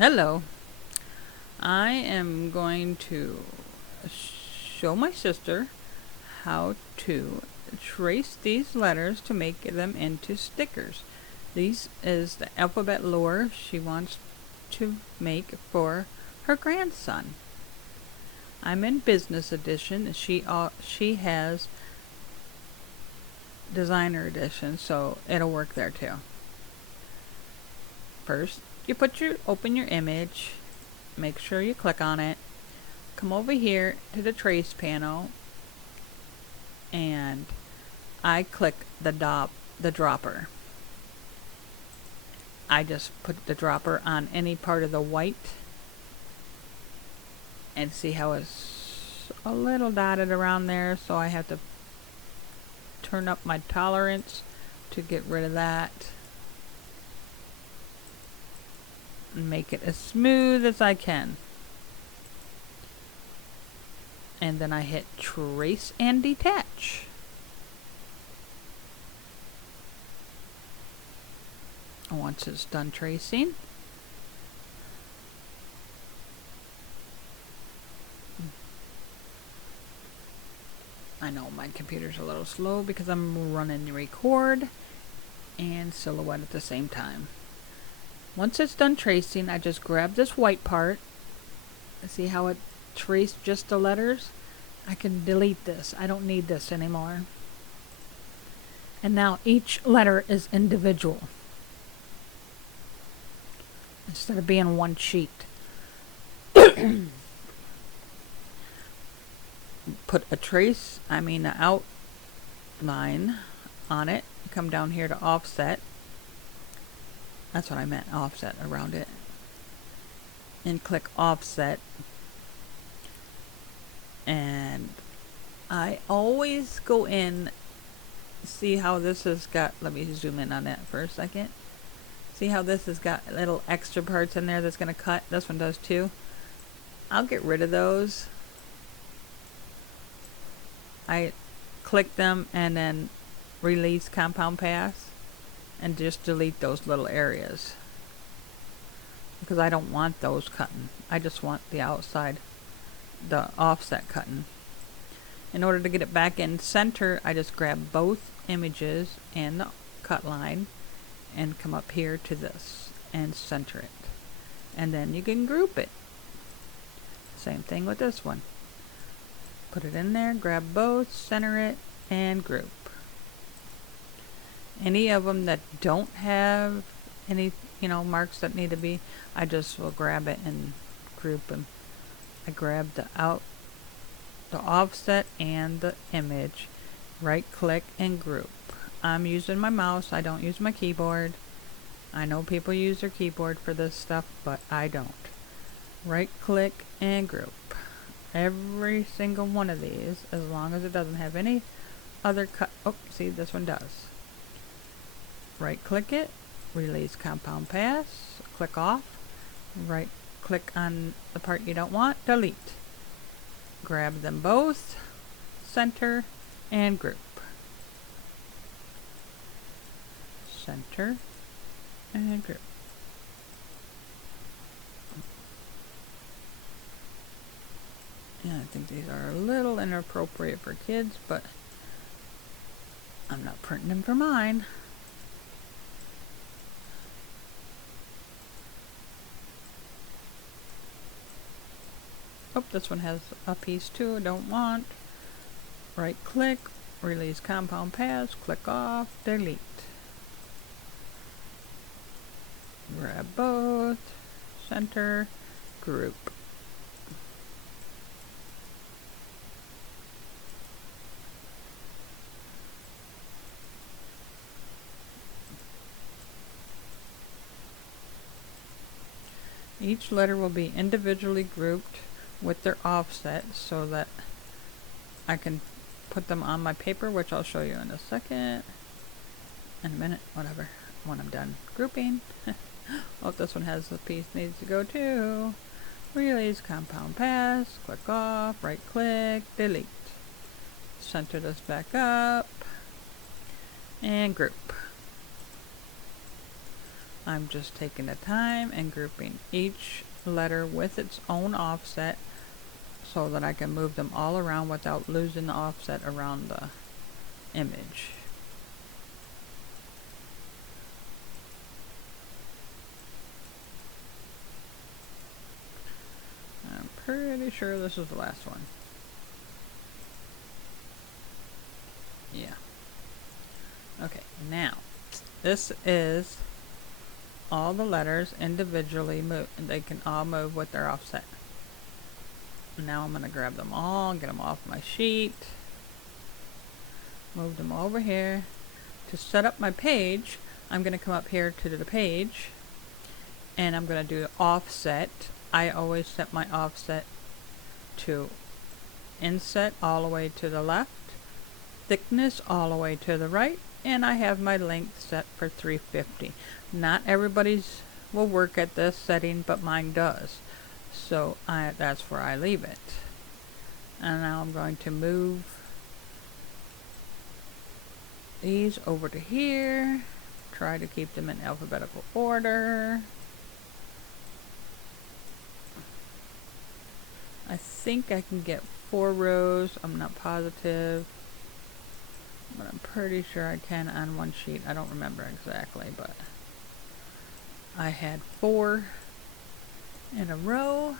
Hello. I am going to show my sister how to trace these letters to make them into stickers. These is the alphabet lore she wants to make for her grandson. I'm in business edition and she has designer edition, so it'll work there too. First, you open your image, make sure you click on it, come over here to the trace panel, and I click the dropper. I just put the dropper on any part of the white and see how it's a little dotted around there, so I have to turn up my tolerance to get rid of that and make it as smooth as I can. And then I hit trace and detach. Once it's done tracing, I know my computer's a little slow because I'm running record and silhouette at the same time. Once it's done tracing, I just grab this white part. See how it traced just the letters? I can delete this. I don't need this anymore. And now each letter is individual, instead of being one sheet. Put an outline on it. Come down here to offset. That's what I meant, offset around it. And click offset. And I always go in, see how this has got, let me zoom in on that for a second. See how this has got little extra parts in there that's going to cut? This one does too. I'll get rid of those. I click them and then release compound pass and just delete those little areas, because I don't want those cutting. I just want the outside, the offset cutting. In order to get it back in center, I just grab both images and the cut line and come up here to this and center it. And then you can group it. Same thing with this one. Put it in there, grab both, center it, and group. Any of them that don't have any, marks that need to be, I just will grab it and group them. I grab the offset and the image, right click and group. I'm using my mouse, I don't use my keyboard. I know people use their keyboard for this stuff, but I don't. Right click and group. Every single one of these, as long as it doesn't have any other cut. Oh, see, this one does. Right click it, release compound pass, click off, right click on the part you don't want, delete. Grab them both, center, and group. Center, and group. Yeah, I think these are a little inappropriate for kids, but I'm not printing them for mine. Oh, this one has a piece too I don't want. Right click, release compound pass, click off, delete. Grab both, center, group. Each letter will be individually grouped with their offset so that I can put them on my paper, which I'll show you in a second. In a minute, whatever, when I'm done grouping. Oh, this one has a piece needs to go too. Release compound pass, click off, right click, delete. Center this back up and group. I'm just taking the time and grouping each letter with its own offset so that I can move them all around without losing the offset around the image. I'm pretty sure this is the last one. Yeah. Okay, now this is all the letters individually move, and they can all move with their offset. Now I'm going to grab them all, get them off my sheet, move them over here. To set up my page, I'm going to come up here to the page, and I'm going to do offset. I always set my offset to inset all the way to the left, thickness all the way to the right, and I have my length set for 350. Not everybody's will work at this setting, but mine does. So that's where I leave it. And now I'm going to move these over to here. Try to keep them in alphabetical order. I think I can get 4 rows. I'm not positive, but I'm pretty sure I can on one sheet. I don't remember exactly, but I had 4 in a row.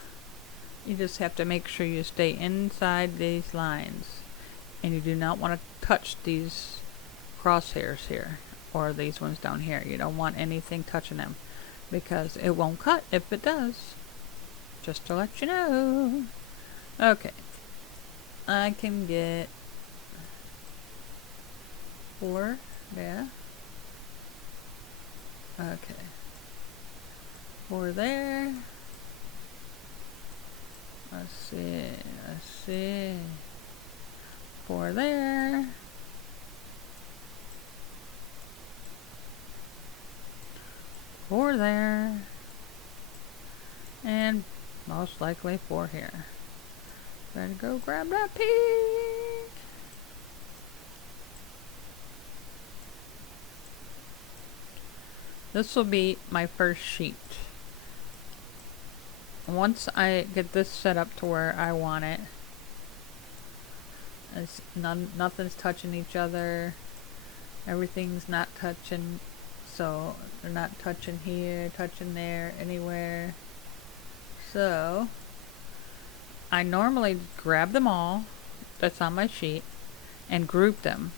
You just have to make sure you stay inside these lines, and you do not want to touch these crosshairs here or these ones down here. You don't want anything touching them because it won't cut if it does. Just to let you know. Okay, I can get 4 there. Okay, 4 there. Let's see. 4 there. 4 there. And most likely 4 here. Better go grab that pig. This will be my first sheet. Once I get this set up to where I want it, it's nothing's touching each other. Everything's not touching, so they're not touching here, touching there, anywhere. So I normally grab them all that's on my sheet and group them.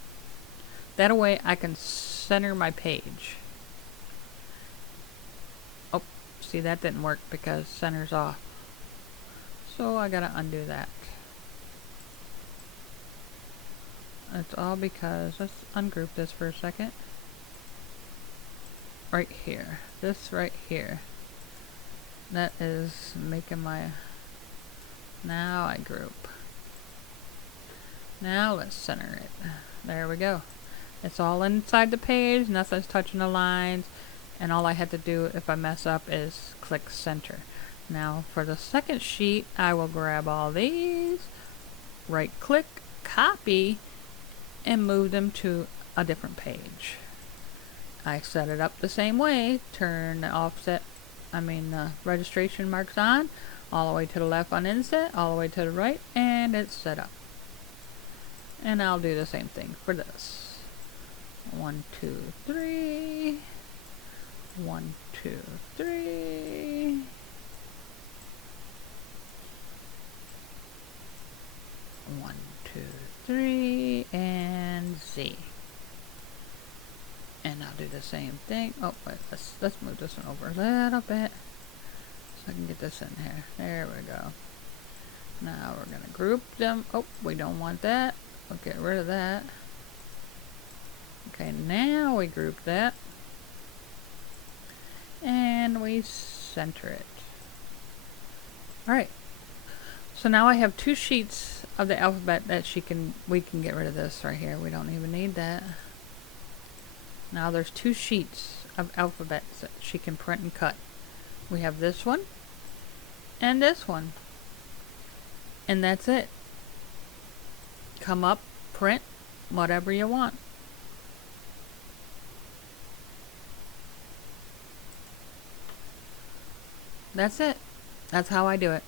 That way I can center my page. Oh, see, that didn't work because center's off. So I gotta undo that. It's all because, let's ungroup this for a second. Right here. This right here. That is making my... Now I group. Now let's center it. There we go. It's all inside the page, nothing's touching the lines, and all I had to do if I mess up is click center. Now for the second sheet, I will grab all these, right click, copy, and move them to a different page. I set it up the same way, turn the registration marks on, all the way to the left on inset, all the way to the right, and it's set up. And I'll do the same thing for this. 1, 2, 3. 1, 2, 3. 1, 2, 3, and Z. And I'll do the same thing. Oh, wait, let's move this one over a little bit so I can get this in here. There we go. Now we're gonna group them. Oh, we don't want that. We'll get rid of that. Okay, now we group that. And we center it. Alright. So now I have 2 sheets of the alphabet that we can get rid of this right here. We don't even need that. Now there's 2 sheets of alphabets that she can print and cut. We have this one and this one. And that's it. Come up, print whatever you want. That's it. That's how I do it.